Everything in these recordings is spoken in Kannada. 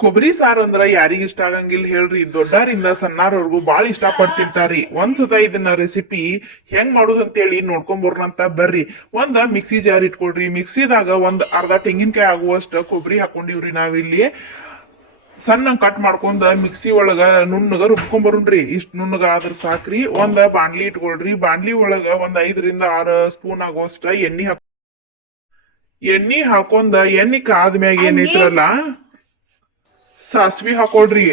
ಕೊಬ್ಬರಿ ಸಾರು ಅಂದ್ರ ಯಾರಿಗ ಇಷ್ಟ ಆಗಂಗಿಲ್ಲ ಹೇಳ್ರಿ. ದೊಡ್ಡಾರಿಂದ ಸಣ್ಣಾರವರೆಗೂ ಬಾಳ ಇಷ್ಟ ಪಡ್ತಿರ್ತಾರಿ ಒಂದ್ಸತ ಇದನ್ನ ರೆಸಿಪಿ ಹೆಂಗ್ ಮಾಡೋದು ಅಂತೇಳಿ ನೋಡ್ಕೊಂಡ್ ಅಂತ ಬರ್ರಿ. ಒಂದ ಮಿಕ್ಸಿ ಜಾರ್ ಇಟ್ಕೊಳ್ರಿ. ಮಿಕ್ಸಿದಾಗ ಒಂದ್ ಅರ್ಧ ತೆಂಗಿನಕಾಯಿ ಆಗುವಷ್ಟ ಕೊಬ್ಬರಿ ಹಾಕೊಂಡಿವ್ರಿ ನಾವಿಲ್ಲಿ. ಸಣ್ಣ ಕಟ್ ಮಾಡ್ಕೊಂಡ ಮಿಕ್ಸಿ ಒಳಗ ನುಣ್ಣಗ ರುಬ್ಕೊಂಡ್ ಬರೋಣ್ರಿ ಇಷ್ಟ್ ನುಣ್ಣಗ ಆದ್ರ ಸಾಕ್ರಿ. ಒಂದ ಬಾಣ್ಲಿ ಇಟ್ಕೊಳ್ರಿ. ಬಾಣ್ಲಿ ಒಳಗ ಒಂದ್ ಐದರಿಂದ ಆರು ಸ್ಪೂನ್ ಆಗುವಷ್ಟ ಎಣ್ಣಿ ಹಾಕ್ ಎಣ್ಣಿ ಹಾಕೊಂಡ ಎಣ್ಣಿ ಕಾದ್ಮ್ಯಾಗ ಏನೈತ್ರಲ್ಲ ಸಾಸ್ವಿ ಹಾಕೊಳ್ರಿ.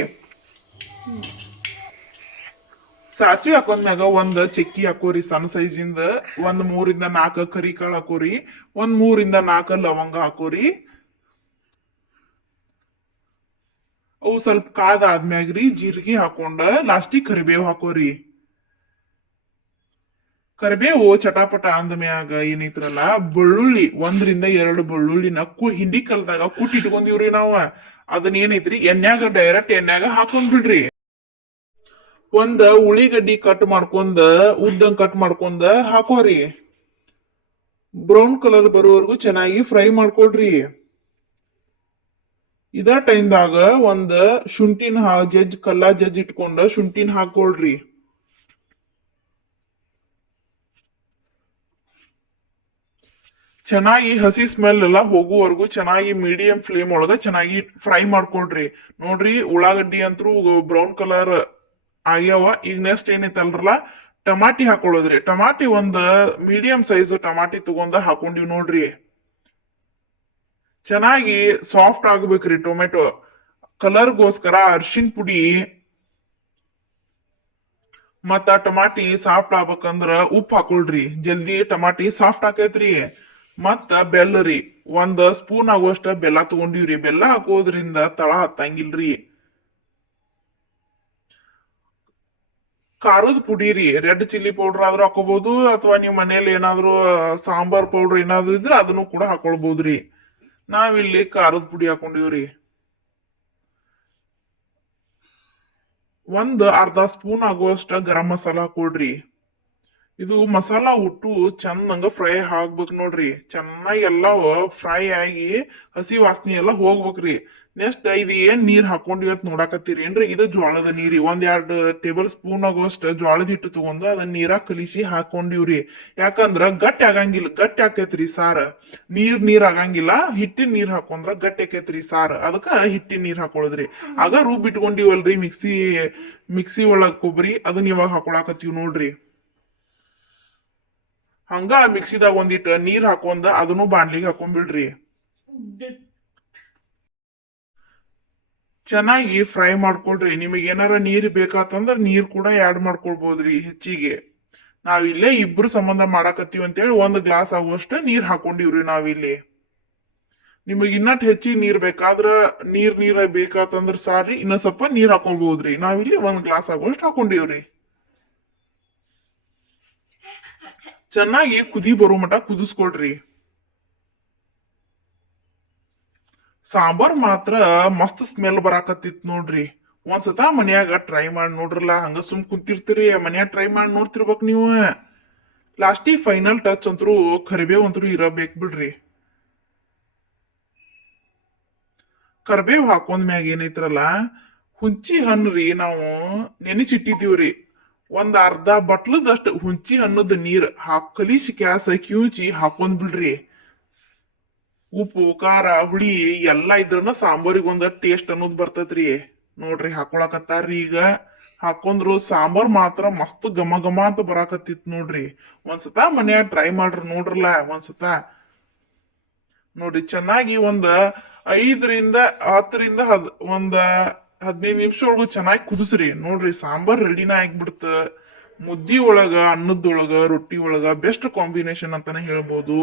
ಸಾಸ್ವಿ ಹಾಕೊಂಡ್ಮ್ಯಾಗ ಒಂದ್ ಚಕ್ಕಿ ಹಾಕೋರಿ, ಸಣ್ಣ ಸೈಜಿಂದ ಒಂದ್ ಮೂರಿಂದ ನಾಲ್ಕ ಕರಿಕಾಳು ಹಾಕೋರಿ, ಒಂದ್ ಮೂರಿಂದ ನಾಲ್ಕ ಲವಂಗ ಹಾಕೋರಿ. ಅವು ಸ್ವಲ್ಪ ಕಾದ ಆದ್ಮ್ಯಾಗ್ರಿ ಜೀರಿಗೆ ಹಾಕೊಂಡ ಲಾಸ್ಟಿಗೆ ಕರಿಬೇವು ಹಾಕೋರಿ. ಕರಿಬೇವು ಚಟಾಪಟ ಅಂದ ಮ್ಯಾಗ ಏನೈತ್ರಲ್ಲ ಬೆಳ್ಳುಳ್ಳಿ, ಒಂದ್ರಿಂದ ಎರಡು ಬೆಳ್ಳುಳ್ಳಿನ ಕು ಹಿಂಡಿ ಕಲ್ದಾಗ ಕುಟ್ಟಿ ಇಟ್ಕೊಂಡಿವ್ರಿ ನಾವ. ಅದನ್ನ ಏನೈತ್ರಿ, ಎಣ್ಣ್ಯಾಗ ಡೈರೆಕ್ಟ್ ಎಣ್ಣ್ಯಾಗ ಹಾಕೊಂಡ್ ಬಿಡ್ರಿ ಒಂದ ಉಳಿಗಡ್ಡಿ ಕಟ್ ಮಾಡ್ಕೊಂಡ ಉದ್ದಂಗ್ ಕಟ್ ಮಾಡ್ಕೊಂಡ ಹಾಕೋರಿ. ಬ್ರೌನ್ ಕಲರ್ ಬರೋವರೆಗೂ ಚೆನ್ನಾಗಿ ಫ್ರೈ ಮಾಡ್ಕೊಳ್ರಿ ಇದ ಟೈಮ್ದಾಗ ಒಂದ್ ಶುಂಠಿನ ಹಾ ಜಜ್ಜ್, ಕಲ್ಲ ಜಜ್ ಇಟ್ಕೊಂಡ ಶುಂಠಿನ ಹಾಕೊಳ್ರಿ. ಚೆನ್ನಾಗಿ ಹಸಿ ಸ್ಮೆಲ್ ಎಲ್ಲ ಹೋಗುವವರೆಗೂ ಚೆನ್ನಾಗಿ ಮೀಡಿಯಂ ಫ್ಲೇಮ್ ಒಳಗ ಚೆನ್ನಾಗಿ ಫ್ರೈ ಮಾಡ್ಕೊಳ್ರಿ ನೋಡ್ರಿ ಉಳ್ಳಾಗಡ್ಡಿ ಅಂತೂ ಬ್ರೌನ್ ಕಲರ್ ಆಗ್ಯಾವ. ಈಗ ನೆಕ್ಸ್ಟ್ ಏನೈತಲ್ರಲ್ಲ ಟಮಾಟಿ ಹಾಕೊಳ್ಳೋದ್ರಿ. ಟಮಾಟಿ ಒಂದ್ ಮೀಡಿಯಂ ಸೈಜ್ ಟಮಾಟಿ ತಗೊಂಡ ಹಾಕೊಂಡಿವ್ ನೋಡ್ರಿ. ಚೆನ್ನಾಗಿ ಸಾಫ್ಟ್ ಆಗ್ಬೇಕ್ರಿ ಟೊಮೆಟೊ ಕಲರ್ಗೋಸ್ಕರ ಅರ್ಶಿನ ಪುಡಿ ಮತ್ತ ಟಮಾಟಿ ಸಾಫ್ಟ್ ಆಗ್ಬೇಕಂದ್ರ ಉಪ್ಪು ಹಾಕೊಳ್ರಿ. ಜಲ್ದಿ ಟಮಾಟಿ ಸಾಫ್ಟ್ ಆಕೈತ್ರಿ. ಮತ್ತ ಬೆಲ್ಲ ರೀ. ಒಂದ್ ಸ್ಪೂನ್ ಆಗುವಷ್ಟ ಬೆಲ್ಲ ತಗೊಂಡಿವ್ರಿ. ಬೆಲ್ಲ ಹಾಕೋದ್ರಿಂದ ತಳ ಹತ್ತಂಗಿಲ್ರಿ. ಖಾರದ ಪುಡಿ ರೀ. ರೆಡ್ ಚಿಲ್ಲಿ ಪೌಡರ್ ಆದ್ರೂ ಹಾಕೋಬಹುದು ಅಥವಾ ನೀವು ಮನೇಲಿ ಏನಾದ್ರು ಸಾಂಬಾರ್ ಪೌಡರ್ ಏನಾದ್ರು ಇದ್ರೆ ಅದನ್ನು ಕೂಡ ಹಾಕೊಳ್ಬಹುದ್ರಿ ನಾವಿಲ್ಲಿ ಖಾರದ ಪುಡಿ ಹಾಕೊಂಡಿವ್ರಿ. ಒಂದ್ ಅರ್ಧ ಸ್ಪೂನ್ ಆಗುವಷ್ಟ ಗರಂ ಮಸಾಲ ಹಾಕೊಳ್ರಿ. ಇದು ಮಸಾಲ ಉಟ್ಟು ಚಂದಂಗ ಫ್ರೈ ಆಗ್ಬೇಕು ನೋಡ್ರಿ. ಚೆನ್ನಾಗಿ ಎಲ್ಲ ಫ್ರೈ ಆಗಿ ಹಸಿ ವಾಸನೆ ಎಲ್ಲ ಹೋಗ್ಬೇಕ್ರಿ. ನೆಕ್ಸ್ಟ್ ಇದು ಏನ್ ನೀರ್ ಹಾಕೊಂಡಿ ಅಂತ ನೋಡಾಕತ್ತೀರಿ ಏನ್ರಿ? ಇದು ಜ್ವಾಳದ ನೀರಿ. ಒಂದ್ ಎರಡು ಟೇಬಲ್ ಸ್ಪೂನ್ ಆಗುವಷ್ಟ ಜ್ವಾಳದ ಹಿಟ್ಟು ತಗೊಂಡು ಅದನ್ನ ನೀರ ಕಲಿಸಿ ಹಾಕೊಂಡಿವ್ರಿ. ಯಾಕಂದ್ರ ಗಟ್ಟಿ ಆಗಂಗಿಲ್ಲ. ಗಟ್ಟಿ ಆಕೈತ್ರಿ ಸಾರ. ನೀರ್ ನೀರ್ ಆಗಂಗಿಲ್ಲ. ಹಿಟ್ಟಿನ ನೀರ್ ಹಾಕೊಂಡ್ರ ಗಟ್ಟಿ ಆಕೈತ್ರಿ ಸಾರ. ಅದಕ್ಕ ಹಿಟ್ಟಿನ ನೀರ್ ಹಾಕೊಳ್ಳೋದ್ರಿ. ಆಗ ರೂಬ್ ಇಟ್ಕೊಂಡಿವಲ್ರಿ ಮಿಕ್ಸಿ ಮಿಕ್ಸಿ ಒಳಗ ಕೊಬ್ಬರಿ ಅದನ್ನ ಇವಾಗ ಹಾಕೊಳಕತ್ತೀವಿ ನೋಡ್ರಿ. ಹಂಗ ಮಿಕ್ಸಿದಾಗ ಒಂದಿಟ್ಟು ನೀರ್ ಹಾಕೊಂಡ ಅದನ್ನು ಬಾಣ್ಲಿಗೆ ಹಾಕೊಂಡ್ಬಿಡ್ರಿ ಚೆನ್ನಾಗಿ ಫ್ರೈ ಮಾಡ್ಕೊಳ್ರಿ. ನಿಮಗೆ ಏನಾರ ನೀರ್ ಬೇಕಾತಂದ್ರ ನೀರ್ ಕೂಡ ಆಡ್ ಮಾಡ್ಕೊಳ್ಬಹುದ್ರಿ ಹೆಚ್ಚಿಗೆ. ನಾವಿಲ್ಲೇ ಇಬ್ರು ಸಂಬಂಧ ಮಾಡಾಕತ್ತೀವಿ ಅಂತೇಳಿ ಒಂದ್ ಗ್ಲಾಸ್ ಆಗುವಷ್ಟು ನೀರ್ ಹಾಕೊಂಡಿವ್ರಿ ನಾವಿಲ್ಲಿ ನಿಮಗೆ ಇನ್ನಟ್ ಹೆಚ್ಚಿಗೆ ನೀರ್ ಬೇಕಾದ್ರ ನೀರ್ ನೀರ ಬೇಕಾತಂದ್ರ ಸಾರಿ, ಇನ್ನ ಸ್ವಲ್ಪ ನೀರ್ ಹಾಕೊಳ್ಬಹುದ್ರಿ ನಾವಿಲ್ಲಿ ಒಂದ್ ಗ್ಲಾಸ್ ಆಗುವಷ್ಟು ಹಾಕೊಂಡಿವ್ರಿ. ಚೆನ್ನಾಗಿ ಕುದಿ ಬರೋ ಮಟ ಕುದಿಸ್ಕೊಳ್ರಿ. ಸಾಂಬಾರ್ ಮಾತ್ರ ಮಸ್ತ್ ಸ್ಮೆಲ್ ಬರಾಕತ್ತಿತ್ ನೋಡ್ರಿ. ಒಂದ್ಸತ ಮನ್ಯಾಗ ಟ್ರೈ ಮಾಡಿ ನೋಡ್ರಲ್ಲ, ಹಂಗ ಸುಮ್ ಕುಂತಿರ್ತೀರಿ, ಮನ್ಯಾಗ ಟ್ರೈ ಮಾಡಿ ನೋಡ್ತಿರ್ಬೇಕು ನೀವು. ಲಾಸ್ಟಿಗೆ ಫೈನಲ್ ಟಚ್ ಅಂತರೂ ಕರಿಬೇವ್ ಅಂತರೂ ಇರಬೇಕು ಬಿಡ್ರಿ. ಕರಿಬೇವು ಹಾಕೊಂಡ್ ಮ್ಯಾಗ ಏನೈತ್ರಲ್ಲ, ಹುಂಚಿ ಹಣ್ಣು ರೀ ನಾವು ನೆನೆಸಿಟ್ಟಿದ್ದೀವ್ರಿ. ಒಂದ್ ಅರ್ಧ ಬಟ್ಲದಷ್ಟು ಹುಂಚಿ ಅನ್ನೋದು ನೀರ್ ಹಾಕ್ ಕಲಿಸಿ ಕ್ಯಾಸ ಕಿವುಚಿ ಹಾಕೊಂಡ್ ಬಿಡ್ರಿ. ಉಪ್ಪು, ಖಾರ, ಹುಳಿ ಎಲ್ಲಾ ಇದ್ರನ ಸಾಂಬಾರಿಗೆ ಒಂದ್ ಟೇಸ್ಟ್ ಅನ್ನೋದ್ ಬರ್ತೈತ್ರಿ. ನೋಡ್ರಿ ಹಾಕೊಳಕತ್ತಾರ್ರಿ ಈಗ. ಹಾಕೊಂಡ್ರು ಸಾಂಬಾರ್ ಮಾತ್ರ ಮಸ್ತ್ ಘಮ ಘಮ ಅಂತ ಬರಾಕತ್ತಿತ್ ನೋಡ್ರಿ. ಒಂದ್ಸತ ಮನ್ಯಾಗ ಟ್ರೈ ಮಾಡ್ರಿ ನೋಡ್ರಲ್ಲ ಒಂದ್ಸತ. ನೋಡ್ರಿ ಚೆನ್ನಾಗಿ ಒಂದ್ ಐದರಿಂದ ಹತ್ತರಿಂದ ಹದ್ ಒಂದ ಹದಿನೈದು ನಿಮಿಷ ಒಳಗ ಚೆನ್ನಾಗಿ ಕುದಿಸ್ರಿ. ನೋಡ್ರಿ, ಸಾಂಬಾರ್ ರೆಡಿನ ಆಗ್ಬಿಡ್ತ. ಮುದ್ದಿ ಒಳಗ ಅನ್ನದೊಳಗ ರೊಟ್ಟಿ ಒಳಗ ಬೆಸ್ಟ್ ಕಾಂಬಿನೇಷನ್ ಅಂತಾನೆ ಹೇಳ್ಬೋದು.